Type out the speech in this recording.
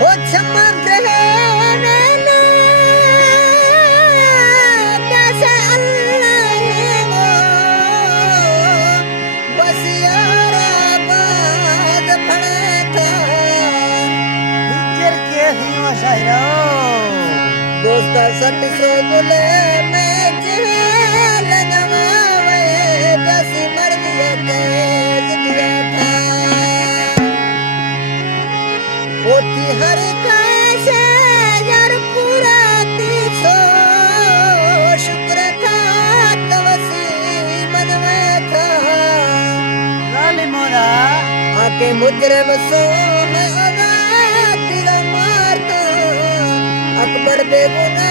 हो चमक रहे नैना कैसे अल्लाह है वो बस यार आबाद पड़े था टीचर के ही शायरो दोस्ता सट सो बोले मैं जेल नवावे दसी मर्जी कैद दिया था होती हर कैसे यार पूरा तीसो शुक्र था तवसी मनवे था जालिमोरा आके मुजरिम सो मैं आजाद मारता अकबर बेगुनाह